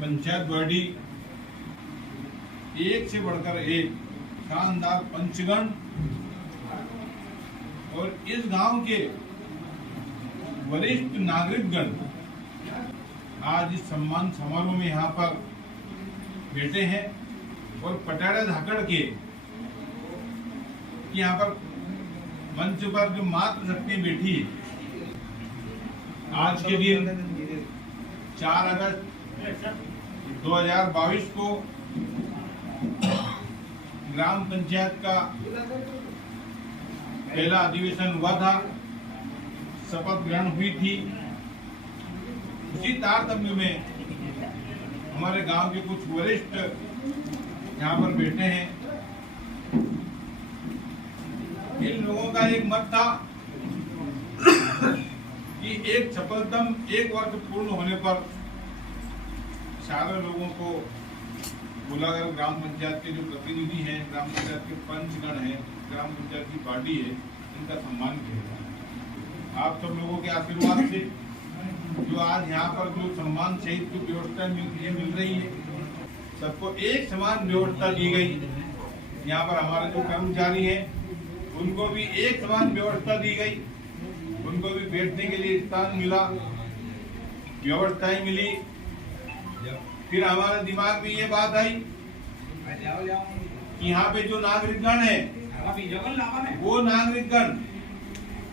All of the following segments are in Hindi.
पंचायत बॉडी एक से बढ़कर एक शानदार पंचगण और इस गांव के वरिष्ठ नागरिकगण आज इस सम्मान समारोह में यहाँ पर बैठे हैं और पटाड़ा धाकड़ के यहाँ पर मंच पर जो मातृशक्ति बैठी है, आज के दिन 4 अगस्त 2022 को ग्राम पंचायत का पहला अधिवेशन हुआ था, शपथ ग्रहण हुई थी। उसी तारतम्य में हमारे गांव के कुछ वरिष्ठ यहाँ पर बैठे हैं। इन लोगों का एक मत था कि एक सफलतम 1 वर्ष पूर्ण होने पर सारे लोगों को बुलाकर ग्राम पंचायत के जो प्रतिनिधि हैं, ग्राम पंचायत के पंचगण हैं, ग्राम पंचायत की पार्टी है, इनका सम्मान किया जाए। आप सब लोगों के आशीर्वाद से जो आज यहाँ पर जो सम्मान सहित जो व्यवस्था मिल रही है, सबको एक समान व्यवस्था दी गई। यहाँ पर हमारे जो कर्मचारी हैं उनको भी एक समान व्यवस्था दी गई, उनको भी बैठने के लिए स्थान मिला, व्यवस्थाएं मिली। फिर हमारे दिमाग में ये बात आई कि यहाँ पे जो नागरिकगण है वो नागरिकगण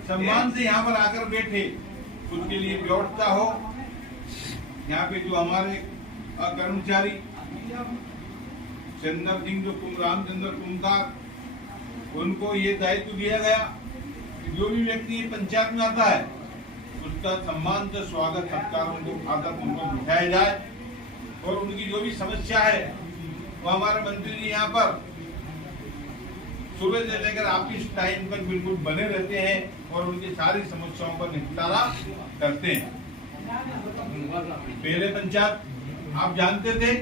सम्मान से यहाँ पर आकर बैठे, उसके लिए व्यवस्था हो। यहाँ पे जो हमारे कर्मचारी चंद्र सिंह जो रामचंद्र कुमकार, उनको ये दायित्व दिया गया कि जो भी व्यक्ति पंचायत में आता है उसका सम्मान से स्वागत सत्कार उनको आदर उनको दिखाया जाए और उनकी जो भी समस्या है वो हमारे मंत्री जी यहाँ पर सुबह से लेकर ऑफिस टाइम तक बिल्कुल बने रहते हैं और उनकी सारी समस्याओं पर निपटारा करते हैं। पहले पंचायत आप जानते थे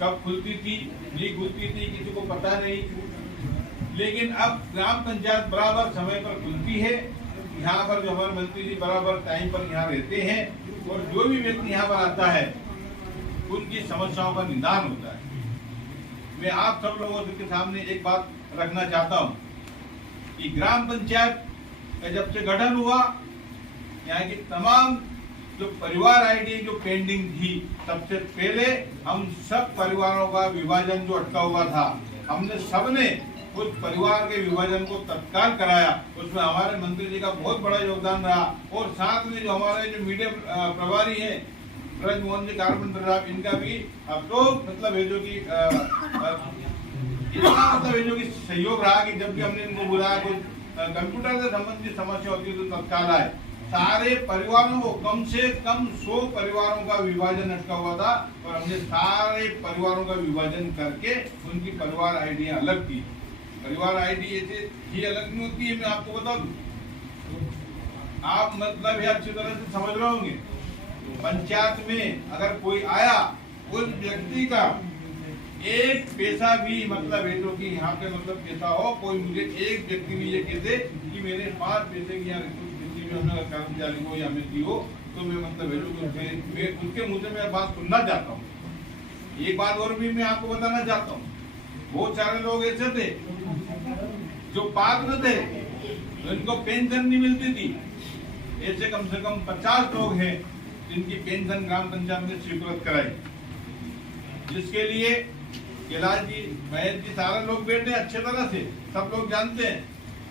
कब खुलती थी, नहीं खुलती थी, किसी को पता नहीं, लेकिन अब ग्राम पंचायत बराबर समय पर खुलती है। यहाँ पर जो हमारे मंत्री जी बराबर टाइम पर यहाँ रहते हैं और जो भी व्यक्ति यहाँ पर आता है उनकी समस्याओं का निदान होता है। मैं आप सब लोगों के सामने एक बात रखना चाहता हूँ कि ग्राम पंचायत का जब से गठन हुआ, यहाँ की तमाम जो परिवार आईडी जो पेंडिंग थी, सबसे पहले हम सब परिवारों का विभाजन जो अटका हुआ था, हमने सबने उस परिवार के विभाजन को तत्काल कराया। उसमें हमारे मंत्री जी का बहुत बड़ा योगदान रहा और साथ में जो हमारे जो मीडिया प्रभारी है ब्रजमोहन जी कारपेंटर साहब, इनका भी अब तो मतलब है जो कि इतना मतलब है जो कि सहयोग रहा कि जब भी हमने इनको बुलाया कोई कंप्यूटर से संबंधित समस्या होती है तो तत्काल आए। सारे परिवारों को कम से कम 100 परिवारों का विभाजन अटका हुआ था और हमने सारे परिवारों का विभाजन करके उनकी परिवार आईडियां अलग की। परिवार आईडी ऐसे ही अलग नहीं होती है, मैं आपको बता दूं। आप मतलब है अच्छी तरह से समझ रहे होंगे। पंचायत में अगर कोई आया, उस व्यक्ति का एक पैसा भी मतलब है जो कि यहाँ पे मतलब पैसा हो, कोई मुझे एक व्यक्ति भी ये कहते कि मैंने 5 पैसे की यहाँ किसी भी हमने कर्मचारी को या मिलती हो तो मैं मतलब है जो मैं उनके मुंह से मैं बात सुनना चाहता हूँ। एक बात और भी मैं आपको बताना चाहता हूँ, बहुत सारे लोग ऐसे थे जो पात्र थे, उनको पेंशन नहीं मिलती थी। ऐसे कम से कम 50 लोग हैं जिनकी पेंशन ग्राम पंचायत में स्वीकृत कराई, जिसके लिए कैलाश जी, महेश जी, सारे लोग बैठे अच्छे तरह से, सब लोग जानते हैं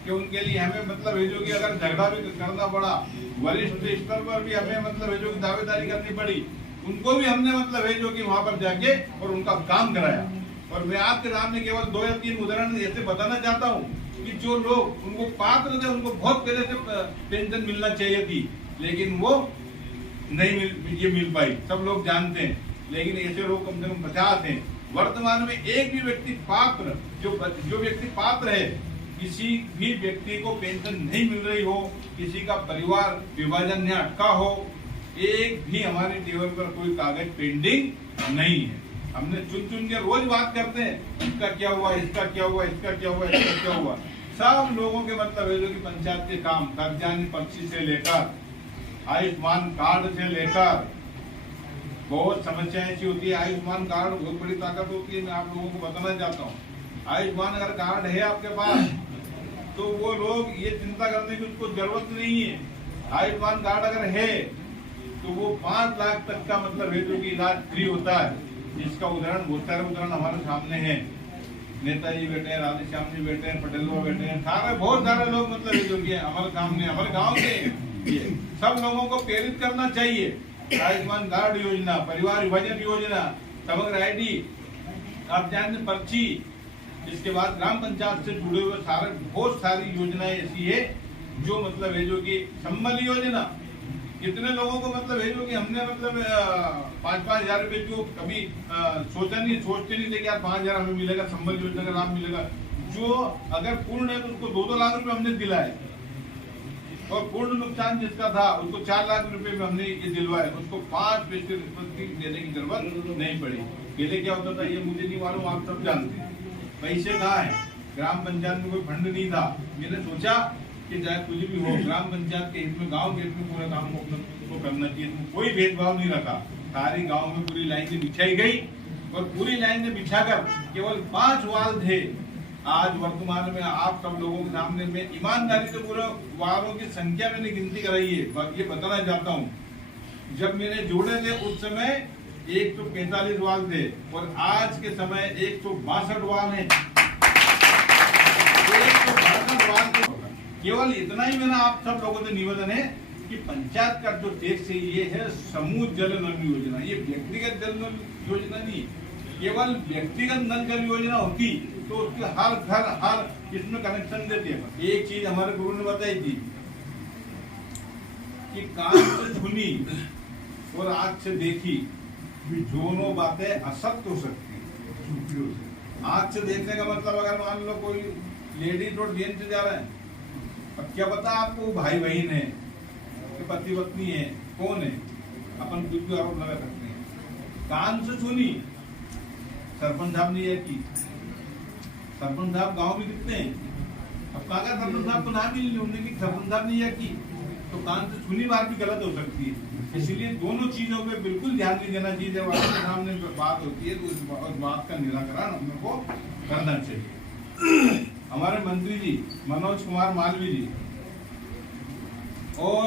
कि उनके लिए हमें मतलब है जो कि अगर झगड़ा भी करना पड़ा, वरिष्ठ स्तर पर भी हमें मतलब है जो कि दावेदारी करनी पड़ी, उनको भी हमने मतलब है जो कि वहां पर जाके और उनका काम कराया। और मैं आपके सामने केवल 2 या 3 उदाहरण ऐसे बताना चाहता हूँ कि जो लोग उनको पात्र थे, उनको बहुत पहले से पेंशन मिलना चाहिए थी, लेकिन वो नहीं मिल पाई, सब लोग जानते हैं। लेकिन ऐसे लोग कम से कम 50 हैं। वर्तमान में एक भी व्यक्ति पात्र जो व्यक्ति पात्र है, किसी भी व्यक्ति को पेंशन नहीं मिल रही हो, किसी का परिवार विभाजन में अटका हो, एक भी हमारे टेबल पर कोई कागज पेंडिंग नहीं है। हमने चुन के रोज बात करते हैं, इसका क्या हुआ, इसका क्या हुआ, इसका क्या हुआ, इसका क्या हुआ। सब लोगों के मतलब है जो कि पंचायत के काम, कब्जानी पर्ची से लेकर आयुष्मान कार्ड से लेकर बहुत समस्या ऐसी होती है। आयुष्मान कार्ड बहुत बड़ी ताकत होती है, मैं आप लोगों को बताना चाहता हूँ। आयुष्मान अगर कार्ड है आपके पास तो वो लोग ये चिंता करने की उसको जरूरत नहीं है। आयुष्मान कार्ड अगर है तो वो 5 लाख तक का मतलब है जो कि इलाज फ्री होता है। इसका उदाहरण बहुत सारे उदाहरण हमारे सामने हैं। नेताजी बैठे हैं, राधेश्याम जी बैठे हैं, पटेल बाबा बैठे हैं, सारे बहुत सारे लोग मतलब जो कि हमारे सामने हमारे गाँव के सब लोगों को प्रेरित करना चाहिए। आयुष्मान कार्ड योजना, परिवार विभाजन योजना, समग्र ID, आप जानते पर्ची, इसके बाद ग्राम पंचायत से जुड़े हुए सारे बहुत सारी योजनाएं ऐसी है जो मतलब है जो कि संबल योजना, कितने लोगों को मतलब है जो कि हमने मतलब 5-5 हजार रुपए जो कभी सोचते नहीं थे कि यार 5 हजार हमें मिलेगा, संबल योजना का लाभ मिलेगा। जो अगर पूर्ण है तो उसको 2-2 लाख रुपए हमने दिलाए, और पूर्ण नुकसान जिसका था उसको 4 लाख रुपए में हमने ये दिलवाए, उसको 5 पैसे रिश्वत देने की जरूरत नहीं पड़ी। पहले क्या होता था ये मुझे नहीं मालूम, आप सब जानते हैं। पैसे कहाँ है, ग्राम पंचायत में कोई फंड नहीं था। मैंने सोचा कि चाहे कुछ भी हो ग्राम पंचायत के हित में, गांव के हित में पूरे काम को करना चाहिए। कोई भेदभाव नहीं रखा, सारी गांव में पूरी लाइन बिछाई गई और पूरी लाइन बिछाकर केवल 5 वाल थे। आज वर्तमान में आप सब लोगों के सामने में ईमानदारी से पूरे वालों की संख्या मैंने गिनती कराई है। ये बताना चाहता हूँ, जब मैंने जोड़े थे उस समय 145 वाल थे और आज के समय 162 वाल हैं। 162 वाल थे। केवल इतना ही मेरा आप सब लोगों से निवेदन है कि पंचायत का जो टैक्स है ये है समूह जल नल योजना। ये व्यक्तिगत जल नल योजना नहीं, केवल व्यक्तिगत नल जल योजना होती तो उसके हर घर हर इसमें कनेक्शन देते हैं। एक चीज हमारे गुरु ने बताई थी कि कान से सुनी और आंख से देखी दोनों बातें असत्य हो सकती है। आंख से देखने का मतलब अगर मान लो कोई लेडीज और जेंट्स से जा रहे हैं, अब क्या पता आपको भाई बहन है, पति पत्नी है, कौन है, अपन कुछ भी आरोप लगा सकते हैं। कान से सुनी, सरपंच साहब ने यह की, सरपंच साहब गांव में कितने हैं, अब कहा सरपंच साहब को नाम ही नहीं उन्होंने की, सरपंच साहब ने यह की, तो कान से सुनी बात भी गलत हो सकती है। इसलिए दोनों चीजों पे बिल्कुल ध्यान नहीं देना चाहिए। जब आपके सामने बात होती है तो उस बात का निराकरण हम लोग को करना चाहिए। हमारे मंत्री जी मनोज कुमार मालवीय जी और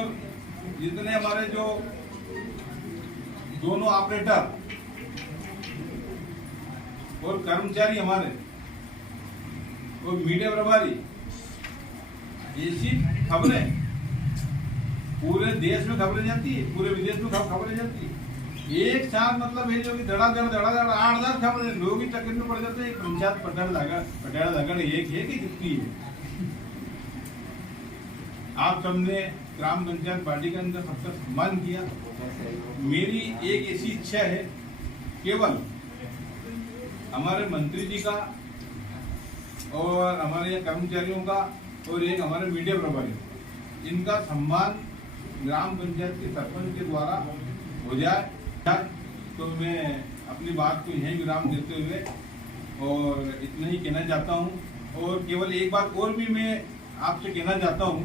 जितने हमारे जो दोनों ऑपरेटर और कर्मचारी हमारे और मीडिया प्रभारी, ऐसी खबरें पूरे देश में खबरें जाती है, पूरे विदेश में खबरें जाती है। एक साथ मतलब है जो कि धड़ाधड़ 8-10 खबरें लोग ही चक्कर में पड़ जाते हैं। पंचायत पटेड़ा दगड़ एक है कि कितनी है। आप सबने ग्राम पंचायत पार्टी का अंदर सबका सम्मान किया। मेरी एक ऐसी इच्छा है, केवल हमारे मंत्री जी का और हमारे यहाँ कर्मचारियों का और एक हमारे मीडिया प्रभारी, इनका सम्मान ग्राम पंचायत के सरपंच के द्वारा हो जाए। तो मैं अपनी बात को यहीं विराम देते हुए और इतना ही कहना चाहता हूँ। और केवल एक बात और भी मैं आपसे कहना चाहता हूँ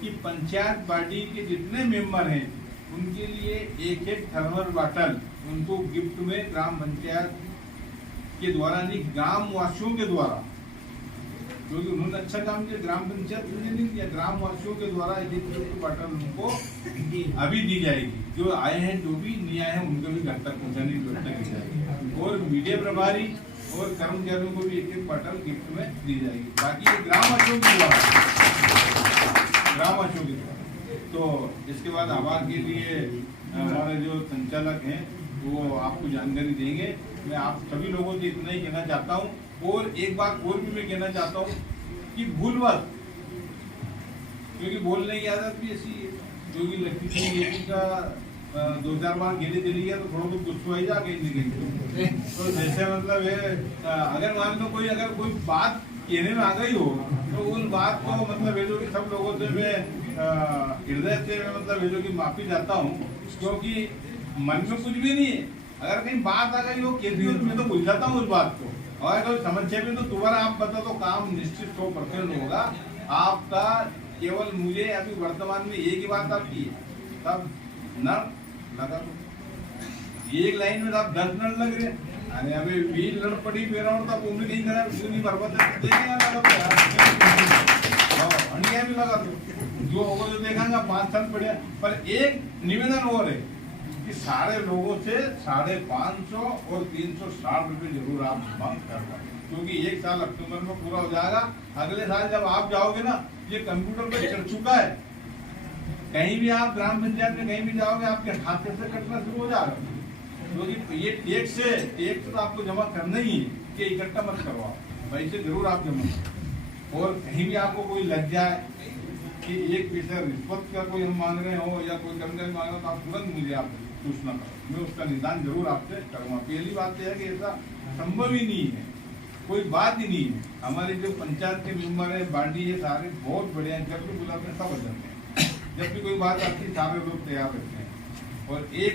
कि पंचायत पार्टी के जितने मेंबर हैं उनके लिए एक थर्मल बॉटल उनको गिफ्ट में ग्राम पंचायत के द्वारा नहीं, ग्राम वासियों के द्वारा, क्योंकि उन्होंने अच्छा काम किया, ग्राम पंचायत ने नहीं किया, ग्राम वासियों के द्वारा एक बॉटल उनको अभी दी जाएगी। जो आए हैं जो भी नहीं आए हैं उनको भी घर तक पहुँचाने की व्यवस्था की जाएगी। और मीडिया प्रभारी और कर्मचारियों को भी एक बॉटल गिफ्ट में दी जाएगी। बाकी ये ग्राम वासियों के द्वारा। तो इसके बाद आवाज के लिए हमारे जो संचालक हैं वो आपको जानकारी देंगे। मैं आप सभी लोगों से इतना ही कहना चाहता हूँ। और एक बात और भी मैं कहना चाहता हूँ कि भूलवश, क्योंकि बोलने की आदत भी ऐसी है, क्योंकि लगती थी का 2-4 बार गेले चली गया तो थोड़ा बहुत गुस्सा ही जा गई। तो जैसे मतलब है अगर मान लो अगर कोई बात कहने में आ गई हो तो उन बात को मतलब है जो कि सब लोगों से मैं हृदय से मतलब है जो कि माफी चाहता हूँ, क्योंकि मन में कुछ भी नहीं है। अगर कहीं बात आ गई हो कहती हो तो मैं तो भूल जाता हूँ उस बात को, और अगर समस्या में तो दोबारा आप बता तो काम निश्चित 100% होगा आपका। केवल मुझे अभी वर्तमान में एक ही बात आपकी है, तब न लगा एक लाइन में आप 10 नल लग रहे, अरे अभी 20 लड़ पड़ी मेरा और तो उम्र नहीं करा, क्यों नहीं बर्बाद देखेगा लगा तो यार अंडिया भी लगा दो, जो होगा जो देखेंगे 5 साल बढ़िया। पर एक निवेदन और है कि सारे लोगों से 550 और 360 रुपए जरूर आप मांग करवाएं, क्योंकि एक साल अक्टूबर में पूरा हो जाएगा। अगले साल जब आप जाओगे ना, ये कंप्यूटर पे चढ़ चुका है, कहीं भी आप ग्राम पंचायत में कहीं भी जाओगे आपके खाते से कटना शुरू हो जाएगा, क्योंकि ये टैक्स है, टैक्स तो आपको जमा करना ही है, कि इकट्ठा मत करवाओ, पैसे जरूर आप जमा करो। और कहीं भी आपको कोई लग जाए कि 1 पैसा रिश्वत का कोई हम मांग रहे हो या कोई कर्मचारी मांग रहे हो, तो आप तुरंत मुझे आप सूचना करो, मैं उसका निदान जरूर आपसे करूँगा। पहली बात यह है कि ऐसा संभव ही नहीं है, कोई बात ही नहीं है। हमारे जो पंचायत के मेंबर है, बाडी है, सारे बहुत बढ़िया हैं, जब भी बुलाते हैं सब आ जाते हैं, जब भी कोई बात आती है सारे लोग तैयार रहते हैं। और एक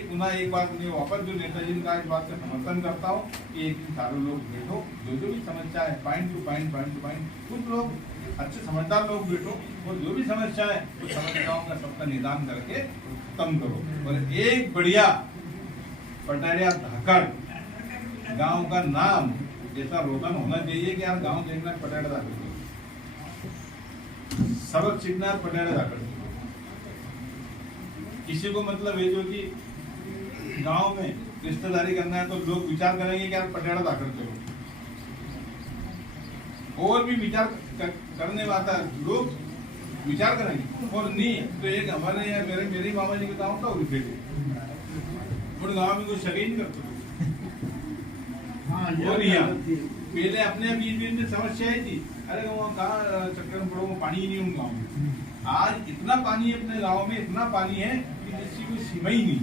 बात नहीं, वापस जो नेताजी का इस बात का समर्थन करता हूँ कि एक दिन सारे लोग बैठो, जो भी समस्या है पॉइंट टू पॉइंट, कुछ लोग अच्छे समझदार लोग बैठो और जो भी समस्या है उस समस्याओं का सबका निदान करके खत्म करो। और एक बढ़िया पटारिया धाकड़ गांव का नाम ऐसा रोशन होना चाहिए कि यार गांव देखना पटारिया धाकड़, सबक सीखना पटारिया धाकड़। किसी को मतलब है जो कि गांव में रिश्तेदारी करना है तो लोग विचार करेंगे कि यार पटियाला धाकड़ चलो, और भी विचार करने वाला लोग विचार करेंगे। और नहीं तो एक हमारे यहाँ मेरे मामा जी का गाँव था उनके और गाँव में कोई सगे नहीं करते। और यहाँ पहले अपने बीच में समस्या ही थी, अरे वहाँ कहाँ चक्कर में पड़ो, पानी ही नहीं उन गाँव में। आज इतना पानी है अपने गाँव में, इतना पानी है कि जिसकी कोई सीमा ही नहीं।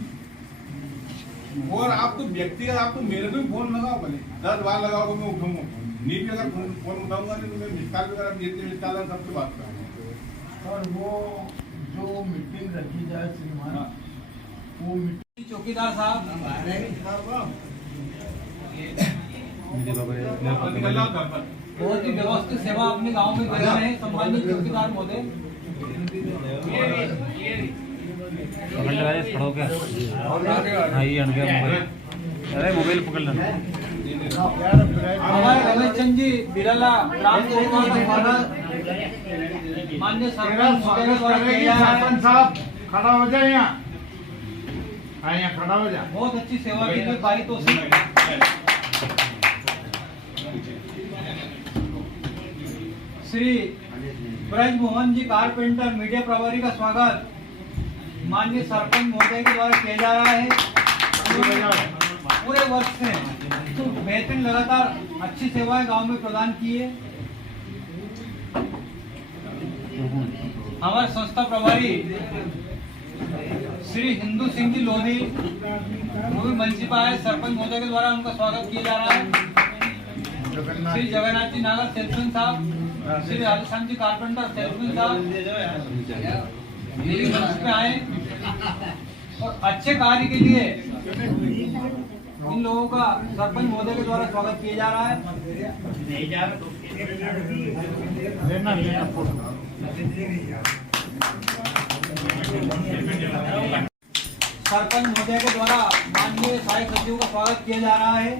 और आपको व्यक्तिगत आपको मेरे को फोन लगाओ, भले 10 बार लगाओ, मैं उठाऊंगा। नहीं भी अगर फोन उठाऊंगा नहीं तो मैं मिसाल वगैरह जितने मिसाल सबसे बात करूँगा। और वो जो मीटिंग रखी जाए श्रीमान, वो मीटिंग चौकीदार साहब बहुत ही व्यवस्थित सेवा अपने गांव में दे रहे हैं। सम्मानित चौकीदार महोदय, खड़ो क्या? हाँ ये अनके मोबाइल, अरे मोबाइल पकड़ लेना। हमारे रमेश चंद जी बिरला ग्राम सेवक का स्वागत माननीय सरपंच महोदय के द्वारा किया है। सरपंच साहब खड़ा हो जाए, यहाँ यहाँ खड़ा हो जाए। बहुत अच्छी सेवा की गई पारितोषिक। श्री ब्रज मोहन जी कारपेंटर मीडिया प्रभारी का स्वागत माननीय सरपंच महोदय के द्वारा किया जा रहा है। पूरे वर्ष से बेहतरीन लगातार अच्छी सेवाएं गांव में प्रदान की है। हमारे संस्था प्रभारी श्री हिंदू सिंह जी लोधी वो भी मंच पर आए, सरपंच महोदय के द्वारा उनका स्वागत किया जा रहा है। श्री जगन्नाथ जी नागर सेल्समैन साहब, श्री राजस्थान जी कारपेंटर सेल्समैन साहब मेरी मंच पे आए और अच्छे कार्य के लिए इन लोगों का सरपंच महोदय के द्वारा स्वागत किया जा रहा है। सरपंच महोदय के द्वारा माननीय सहायक सचिव का स्वागत किया जा रहा है।